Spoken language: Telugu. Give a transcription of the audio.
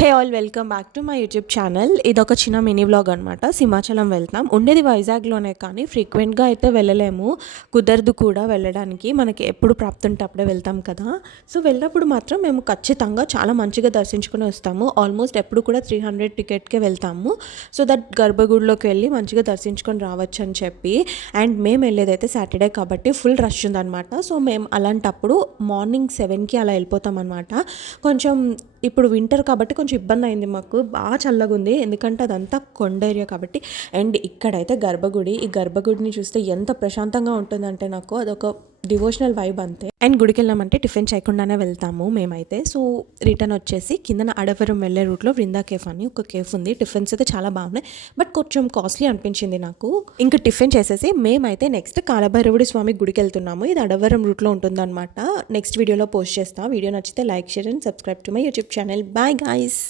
Hey all welcome back to my YouTube channel. ఇది ఒక చిన్న మినీ వ్లాగ్ అనమాట. సింహాచలం వెళ్తాం. ఉండేది వైజాగ్లోనే, కానీ ఫ్రీక్వెంట్గా అయితే వెళ్ళలేము, కుదరదు కూడా వెళ్ళడానికి. మనకి ఎప్పుడు ప్రాప్తి ఉంటే అప్పుడే వెళ్తాం కదా. సో వెళ్ళినప్పుడు మాత్రం మేము ఖచ్చితంగా చాలా మంచిగా దర్శించుకొని వస్తాము. ఆల్మోస్ట్ ఎప్పుడు కూడా 300 టికెట్కే వెళ్తాము. సో దట్ గర్భగుడిలోకి వెళ్ళి మంచిగా దర్శించుకొని రావచ్చు అని చెప్పి. అండ్ మేము వెళ్ళేదైతే సాటర్డే కాబట్టి ఫుల్ రష్ ఉందన్నమాట. సో మేము అలాంటప్పుడు మార్నింగ్ 7కి అలా వెళ్ళిపోతాం అనమాట. కొంచెం ఇప్పుడు వింటర్ కాబట్టి కొంచెం ఇబ్బంది అయింది మాకు. బాగా చల్లగా ఉంది, ఎందుకంటే అదంతా కొండ ఏరియా కాబట్టి. అండ్ ఇక్కడైతే గర్భగుడి, ఈ గర్భగుడిని చూస్తే ఎంత ప్రశాంతంగా ఉంటుందంటే నాకు అదొక డివోషనల్ వైబ్ అంతే. అండ్ గుడికి వెళ్ళామంటే టిఫిన్ చేయకుండానే వెళ్తాము మేమైతే. సో రిటర్న్ వచ్చేసి కిందన అడవరం వెళ్ళే రూట్లో వృందా కేఫ్ అని ఒక కేఫ్ ఉంది. టిఫిన్స్ అయితే చాలా బాగున్నాయి, బట్ కొంచెం కాస్ట్లీ అనిపించింది నాకు. ఇంకా టిఫిన్ చేసేసి మేమైతే నెక్స్ట్ కాలభైరవుడి స్వామి గుడికి వెళ్తున్నాము. ఇది అడవరం రూట్లో ఉంటుందన్నమాట. నెక్స్ట్ వీడియోలో పోస్ట్ చేస్తాను. వీడియో నచ్చితే like, share and subscribe to my YouTube channel. Bye guys.